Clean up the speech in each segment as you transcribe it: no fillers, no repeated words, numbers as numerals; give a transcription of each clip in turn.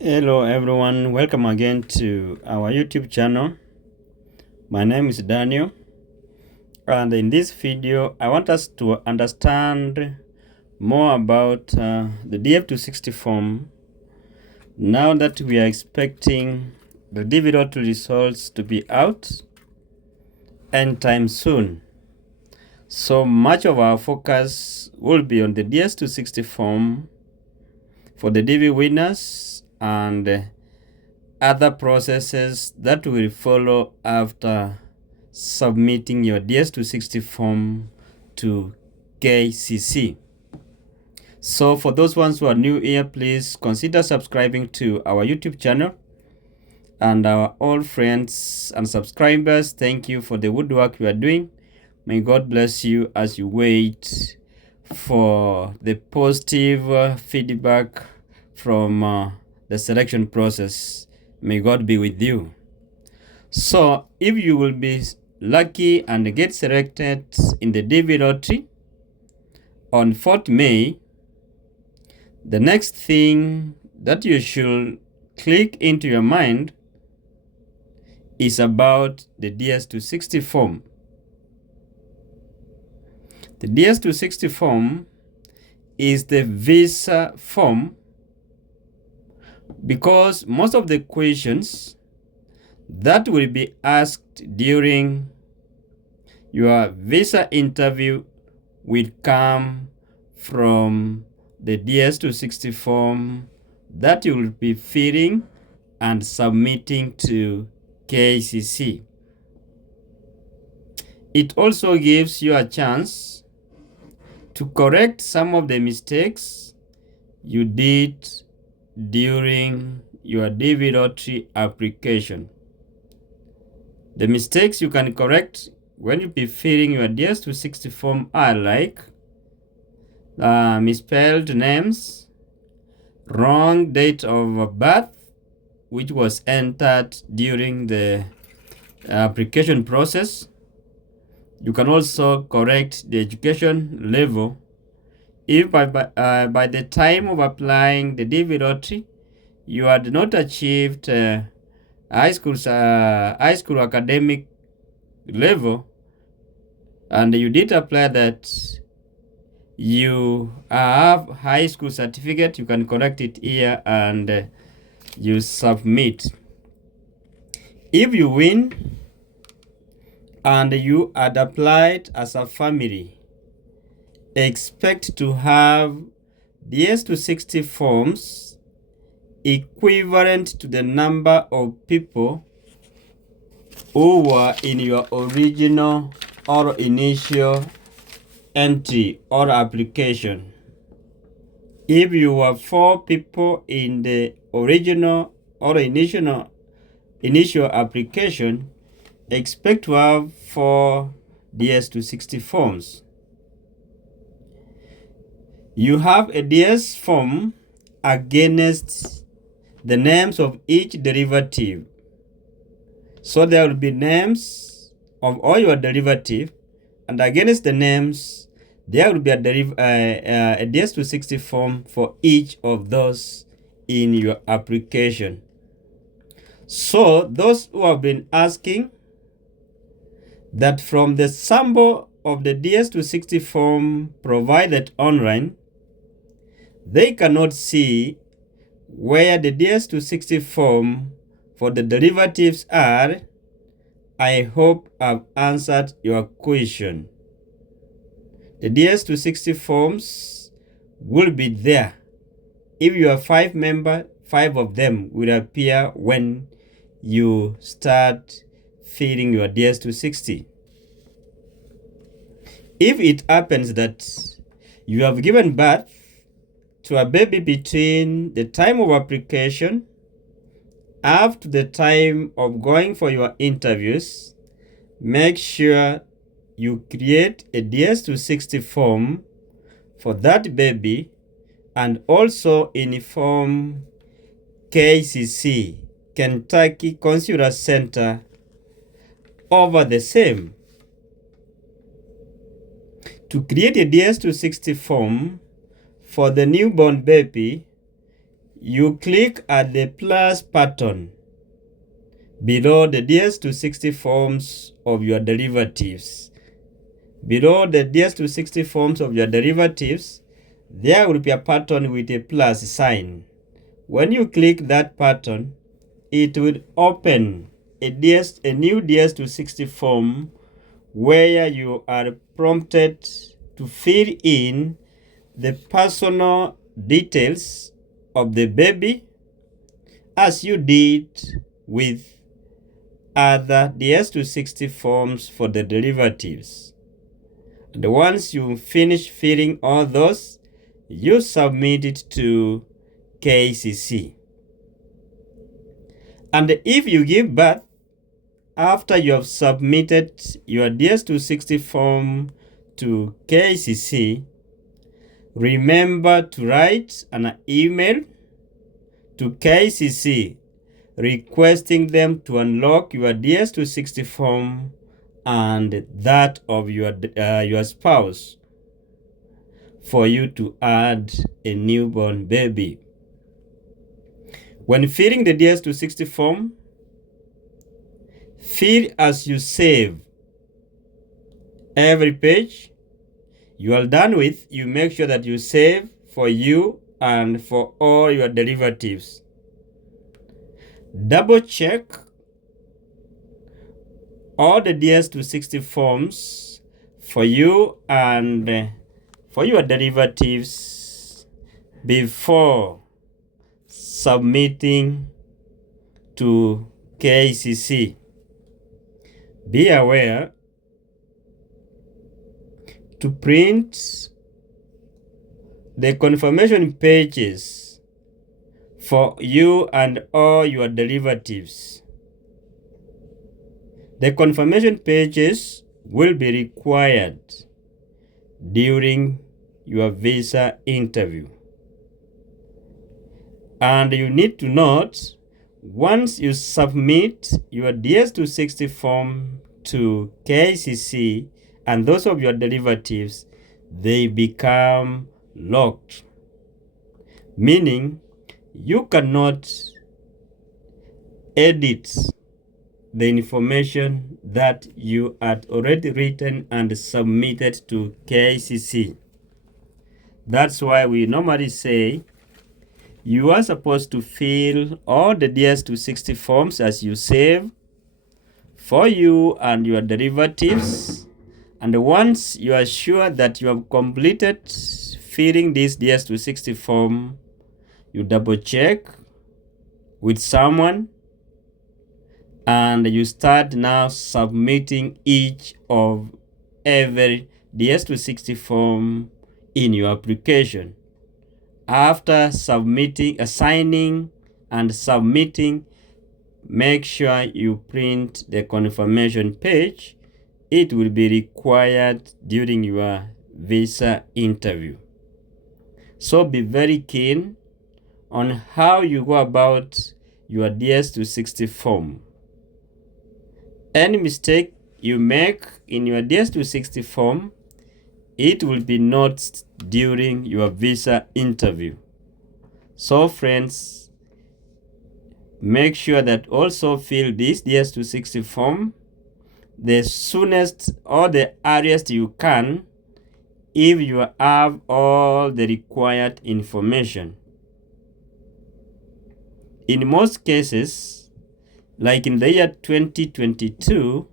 Hello everyone, welcome again to our YouTube channel. My name is Daniel, and in this video I want us to understand more about the DF260 form now that we are expecting the DV results to be out anytime soon. So much of our focus will be on the DS260 form for the DV winners and other processes that will follow after submitting your Ds260 form to KCC. So for those ones who are new here, please consider subscribing to our YouTube channel. And our old friends and subscribers, thank you for the good work you are doing. May God bless you as you wait for the positive feedback from the selection process. May God be with you. So if you will be lucky and get selected in the DV lottery on 4th May, the next thing that you should click into your mind is about the DS260 form. The DS260 form is the visa form because most of the questions that will be asked during your visa interview will come from the DS260 form that you will be filling and submitting to KCC. It also gives you a chance to correct some of the mistakes you did during your DV lottery application. The mistakes you can correct when you be filling your DS260 form are like misspelled names, wrong date of birth, which was entered during the application process. You can also correct the education level. If by the time of applying the DV lottery, you had not achieved high school academic level, and you did apply that you have high school certificate, you can correct it here and you submit. If you win and you had applied as a family, expect to have DS260 forms equivalent to the number of people who were in your original or initial entry or application. If you were 4 people in the original or initial application, expect to have 4 DS260 forms. You have a DS form against the names of each derivative. So there will be names of all your derivative, and against the names, there will be a DS260 form for each of those in your application. So those who have been asking that from the sample of the DS260 form provided online, they cannot see where the DS260 form for the derivatives are. I hope I've answered your question. The DS260 forms will be there. If you are 5 members, 5 of them will appear when you start filling your DS260. If it happens that you have given birth to a baby between the time of application up to the time of going for your interviews, make sure you create a DS260 form for that baby and also inform KCC, Kentucky Consular Center, over the same. To create a DS260 form for the newborn baby, you click at the plus button below the Ds260 forms of your derivatives. Below the Ds260 forms of your derivatives, there will be a button with a plus sign. When you click that button, it will open a new Ds260 form where you are prompted to fill in the personal details of the baby as you did with other Ds260 forms for the derivatives. And once you finish filling all those, you submit it to KCC. And if you give birth after you have submitted your Ds260 form to KCC, remember to write an email to KCC requesting them to unlock your Ds260 form and that of your spouse for you to add a newborn baby. When filling the Ds260 form, fill as you save. Every page you are done with, you make sure that you save for you and for all your derivatives. Double check all the Ds260 forms for you and for your derivatives before submitting to KCC. Be aware to print the confirmation pages for you and all your derivatives. The confirmation pages will be required during your visa interview. And you need to note, once you submit your Ds260 form to KCC and those of your derivatives, they become locked, meaning you cannot edit the information that you had already written and submitted to KCC. That's why we normally say you are supposed to fill all the Ds260 forms as you save for you and your derivatives. And once you are sure that you have completed filling this Ds260 form, you double check with someone and you start now submitting each of every Ds260 form in your application. After submitting, signing and submitting, make sure you print the confirmation page. It will be required during your visa interview. So be very keen on how you go about your Ds260 form. Any mistake you make in your Ds260 form, it will be noted during your visa interview. So friends, make sure that also fill this Ds260 form the soonest or the earliest you can if you have all the required information. In most cases, like in the year 2022,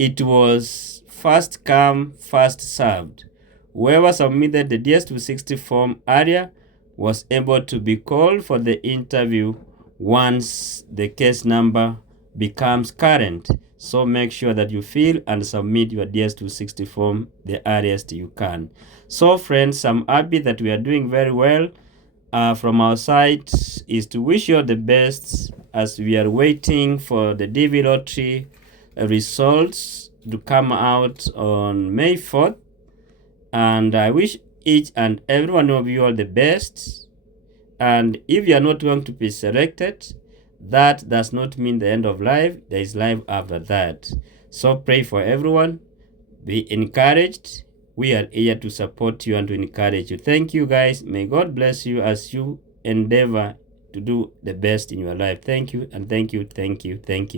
it was first come, first served. Whoever submitted the Ds260 form earlier was able to be called for the interview once the case number becomes current. So make sure that you fill and submit your Ds260 form the earliest you can. So friends, I'm happy that we are doing very well. From our side is to wish you all the best as we are waiting for the DV lottery results to come out on May 4th. And I wish each and every one of you all the best. And if you are not going to be selected, that does not mean the end of life. There is life after that. So pray for everyone. Be encouraged. We are here to support you and to encourage you. Thank you guys. May God bless you as you endeavor to do the best in your life. Thank you, and thank you, thank you, thank you.